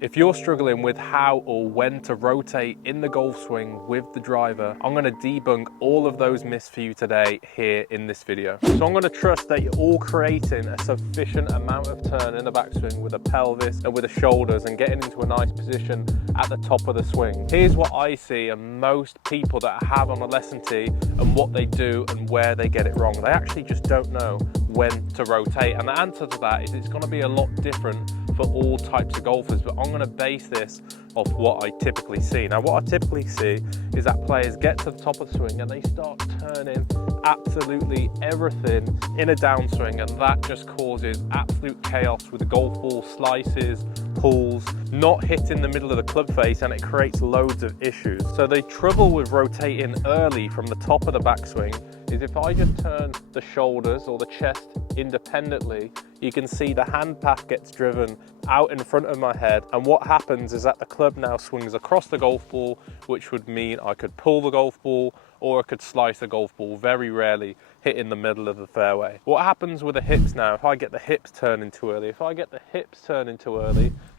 If you're struggling with how or when to rotate in the golf swing with the driver, I'm going to debunk all of those myths for you today here in this video. So I'm going to trust that you're all creating a sufficient amount of turn in the backswing with the pelvis and with the shoulders and getting into a nice position at the top of the swing. Here's what I see and most people that I have on a lesson tee and what they do and where they get it wrong. They actually just don't know when to rotate, and the answer to that is it's going to be a lot different for all types of golfers, but I'm going to base this off what I typically see. Now, what I typically see is that players get to the top of the swing and they start turning absolutely everything in a downswing, and that just causes absolute chaos with the golf ball slices, pulls, not hitting the middle of the club face, and it creates loads of issues. So the trouble with rotating early from the top of the backswing is if I just turn the shoulders or the chest independently, you can see the hand path gets driven out in front of my head, and what happens is that the club now swings across the golf ball, which would mean I could pull the golf ball or I could slice the golf ball, very rarely hitting the middle of the fairway. What happens with the hips now, if I get the hips turning too early,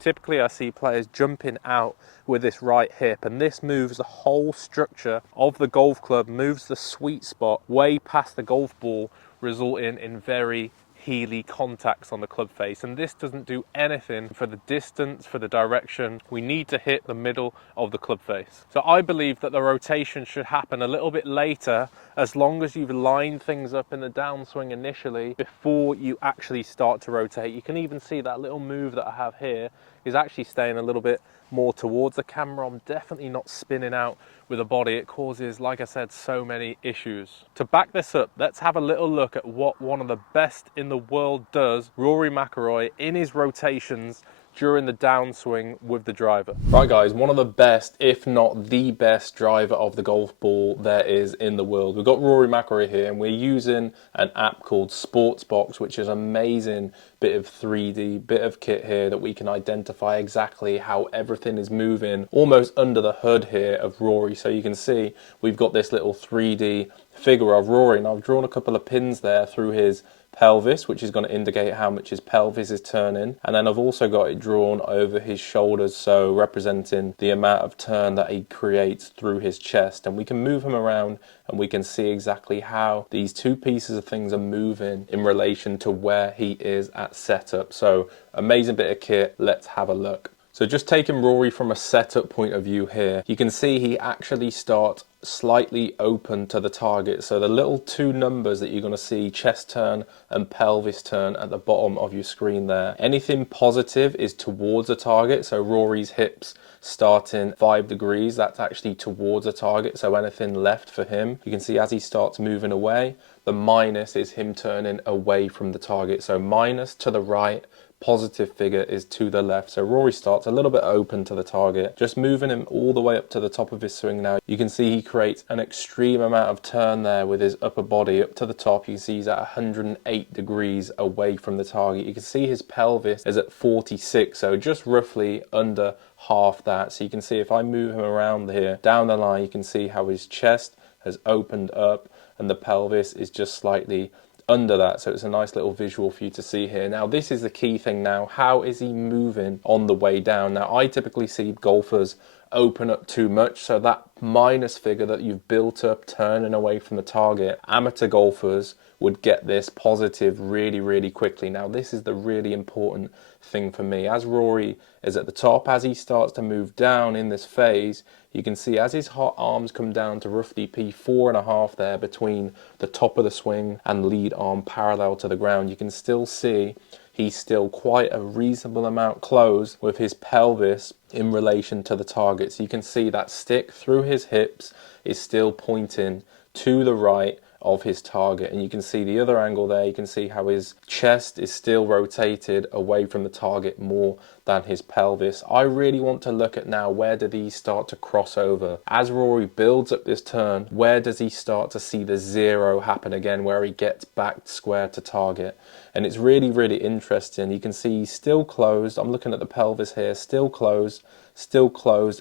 typically I see players jumping out with this right hip, and this moves the whole structure of the golf club, moves the sweet spot way past the golf ball, resulting in very heely contacts on the club face, and this doesn't do anything for the distance, for the direction. We need to hit the middle of the club face. So I believe that the rotation should happen a little bit later, as long as you've lined things up in the downswing initially before you actually start to rotate. You can even see that little move that I have here is actually staying a little bit more towards the camera. I'm definitely not spinning out with the body. It causes, like I said, so many issues. To back this up, let's have a little look at what one of the best in the world does, Rory Mcilroy, in his rotations during the downswing with the driver. Right guys, one of the best, if not the best driver of the golf ball there is in the world. We've got Rory Mcilroy here, and we're using an app called Sportsbox, which is an amazing bit of 3D, bit of kit here that we can identify exactly how everything is moving almost under the hood here of Rory. So you can see we've got this little 3D figure of Rory, and I've drawn a couple of pins there through his pelvis, which is going to indicate how much his pelvis is turning, and then I've also got it drawn over his shoulders, so representing the amount of turn that he creates through his chest. And we can move him around and we can see exactly how these two pieces of things are moving in relation to where he is at setup. So amazing bit of kit. Let's have a look. So just taking Rory from a setup point of view here, you can see he actually starts slightly open to the target. So the little two numbers that you're going to see, chest turn and pelvis turn, at the bottom of your screen there, anything positive is towards the target. So Rory's hips starting 5 degrees, that's actually towards the target. So anything left for him, you can see as he starts moving away, the minus is him turning away from the target. So minus to the right, positive figure is to the left. So Rory starts a little bit open to the target, just moving him all the way up to the top of his swing. Now you can see he creates an extreme amount of turn there with his upper body up to the top. You can see he's at 108 degrees away from the target. You can see his pelvis is at 46, so just roughly under half that. So you can see if I move him around here down the line, you can see how his chest has opened up and the pelvis is just slightly under that. So it's a nice little visual for you to see here. Now this is the key thing now, how is he moving on the way down? Now I typically see golfers open up too much, so that minus figure that you've built up turning away from the target, amateur golfers would get this positive really quickly. Now this is the really important thing for me. As Rory is at the top, as he starts to move down in this phase, you can see as his hot arms come down to roughly P4.5 there between the top of the swing and lead arm parallel to the ground, you can still see he's still quite a reasonable amount closed with his pelvis in relation to the target. So you can see that stick through his hips is still pointing to the right of his target, and you can see the other angle there. You can see how his chest is still rotated away from the target more than his pelvis. I really want to look at now, where do these start to cross over? As Rory builds up this turn, where does he start to see the zero happen again, where he gets back square to target? And it's really interesting. You can see he's still closed. I'm looking at the pelvis here, still closed,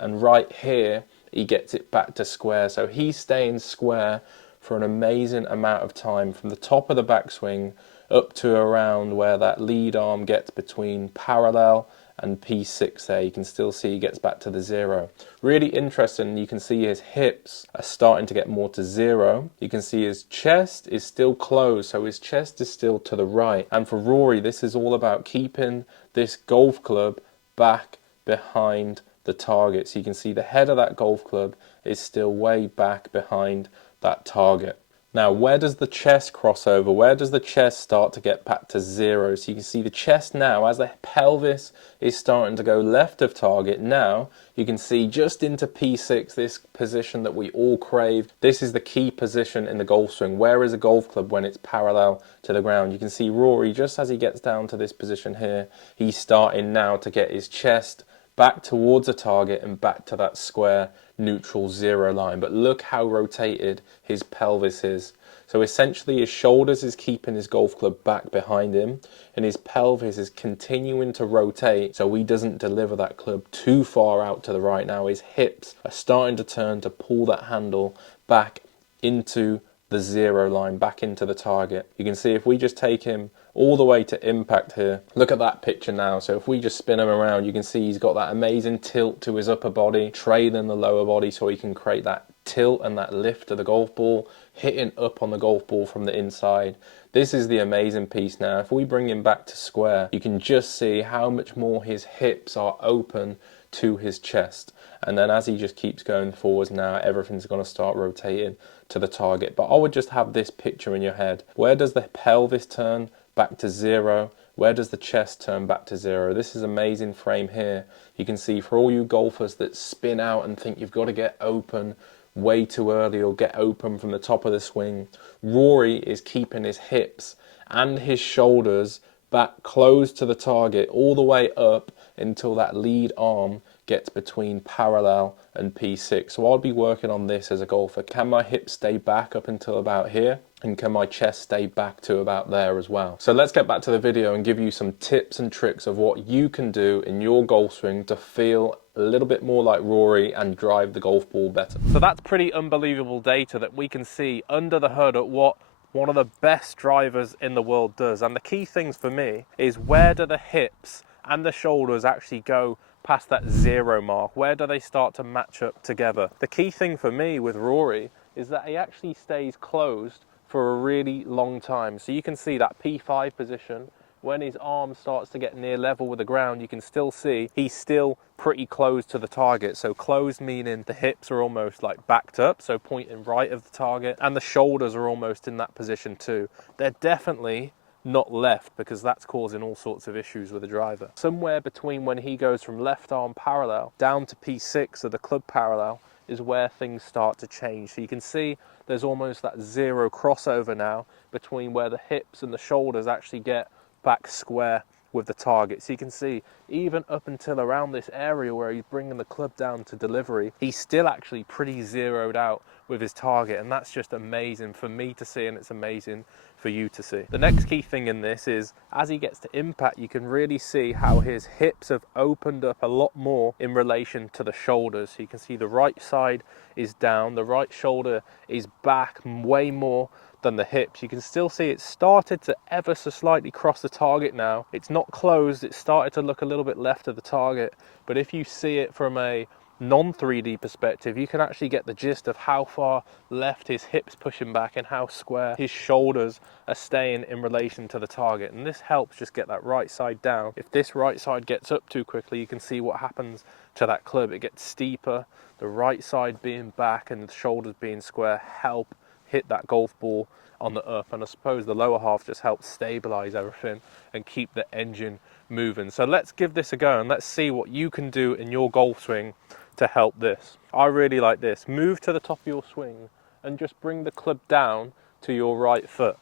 and right here he gets it back to square. So he's staying square for an amazing amount of time, from the top of the backswing up to around where that lead arm gets between parallel and P6 there. You can still see he gets back to the 0. Really interesting, you can see his hips are starting to get more to 0. You can see his chest is still closed, so his chest is still to the right. And for Rory, this is all about keeping this golf club back behind the target. So you can see the head of that golf club is still way back behind that target. Now, where does the chest cross over? Where does the chest start to get back to 0? So you can see the chest now, as the pelvis is starting to go left of target, now you can see just into P6, this position that we all crave. This is the key position in the golf swing. Where is a golf club when it's parallel to the ground? You can see Rory, just as he gets down to this position here, he's starting now to get his chest back towards the target and back to that square neutral 0 line. But look how rotated his pelvis is. So essentially his shoulders is keeping his golf club back behind him, and his pelvis is continuing to rotate so he doesn't deliver that club too far out to the right. Now his hips are starting to turn to pull that handle back into the 0 line, back into the target. You can see if we just take him all the way to impact here, look at that picture now. So if we just spin him around, you can see he's got that amazing tilt to his upper body, trailing the lower body so he can create that tilt and that lift of the golf ball, hitting up on the golf ball from the inside. This is the amazing piece now. If we bring him back to square, you can just see how much more his hips are open to his chest. And then as he just keeps going forwards now, everything's going to start rotating to the target. But I would just have this picture in your head. Where does the pelvis turn back to 0? Where does the chest turn back to 0? This is amazing frame here. You can see for all you golfers that spin out and think you've got to get open way too early or get open from the top of the swing, Rory is keeping his hips and his shoulders back close to the target all the way up until that lead arm gets between parallel and P6. So I'll be working on this as a golfer. Can my hips stay back up until about here? And can my chest stay back to about there as well? So let's get back to the video and give you some tips and tricks of what you can do in your golf swing to feel a little bit more like Rory and drive the golf ball better. So that's pretty unbelievable data that we can see under the hood at what one of the best drivers in the world does. And the key things for me is, where do the hips and the shoulders actually go past that 0 mark? Where do they start to match up together? The key thing for me with Rory is that he actually stays closed for a really long time. So you can see that P5 position, when his arm starts to get near level with the ground, you can still see he's still pretty close to the target. So closed meaning the hips are almost like backed up, so pointing right of the target, and the shoulders are almost in that position too. They're definitely not left, because that's causing all sorts of issues with the driver. Somewhere between when he goes from left arm parallel down to P6 of the club parallel is where things start to change. So you can see there's almost that 0 crossover now between where the hips and the shoulders actually get back square with the target. So you can see even up until around this area where he's bringing the club down to delivery, he's still actually pretty zeroed out with his target, and that's just amazing for me to see, and it's amazing for you to see. The next key thing in this is, as he gets to impact, you can really see how his hips have opened up a lot more in relation to the shoulders. So you can see the right side is down, the right shoulder is back way more than the hips. You can still see it started to ever so slightly cross the target now. It's not closed, it started to look a little bit left of the target, but if you see it from a non-3D perspective, you can actually get the gist of how far left his hips pushing back and how square his shoulders are staying in relation to the target. And this helps just get that right side down. If this right side gets up too quickly, you can see what happens to that club. It gets steeper. The right side being back and the shoulders being square help hit that golf ball on the up, and I suppose the lower half just helps stabilize everything and keep the engine moving. So let's give this a go and let's see what you can do in your golf swing to help this. I really like this. Move to the top of your swing and just bring the club down to your right foot.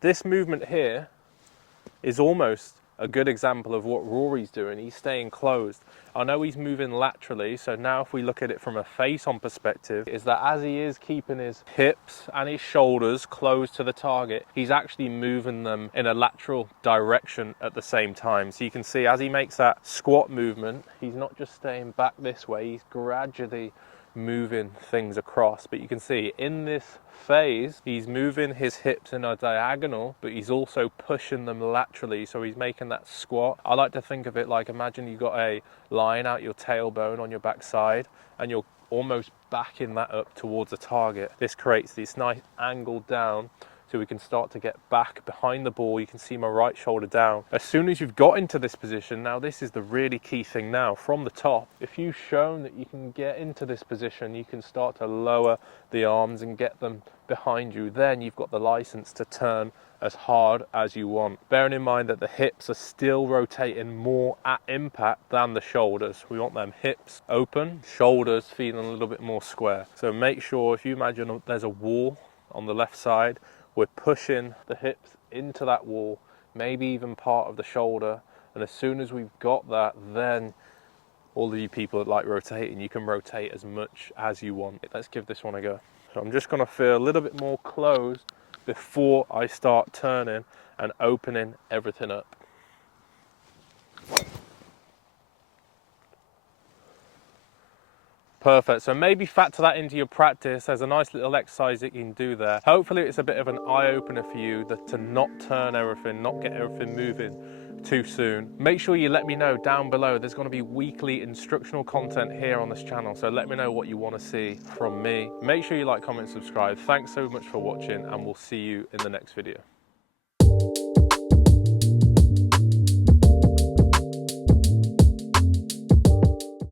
This movement here is almost a good example of what Rory's doing. He's staying closed. I know he's moving laterally, so now if we look at it from a face-on perspective, is that as he is keeping his hips and his shoulders close to the target, he's actually moving them in a lateral direction at the same time. So you can see as he makes that squat movement, he's not just staying back this way, he's gradually moving things across. But you can see in this phase, he's moving his hips in a diagonal, but he's also pushing them laterally, so he's making that squat. I like to think of it like, imagine you got a line out your tailbone on your backside and you're almost backing that up towards the target. This creates this nice angle down, so we can start to get back behind the ball. You can see my right shoulder down. As soon as you've got into this position, now this is the really key thing now, from the top, if you've shown that you can get into this position, you can start to lower the arms and get them behind you. Then you've got the license to turn as hard as you want. Bearing in mind that the hips are still rotating more at impact than the shoulders. We want them hips open, shoulders feeling a little bit more square. So make sure, if you imagine there's a wall on the left side, we're pushing the hips into that wall, maybe even part of the shoulder. And as soon as we've got that, then all of you people that like rotating, you can rotate as much as you want. Let's give this one a go. So I'm just going to feel a little bit more closed before I start turning and opening everything up. Perfect. So maybe factor that into your practice. There's a nice little exercise that you can do there. Hopefully it's a bit of an eye-opener for you, that to not turn everything, not get everything moving too soon. Make sure you let me know down below. There's going to be weekly instructional content here on this channel, so let me know what you want to see from me. Make sure you like, comment, subscribe. Thanks so much for watching, and we'll see you in the next video.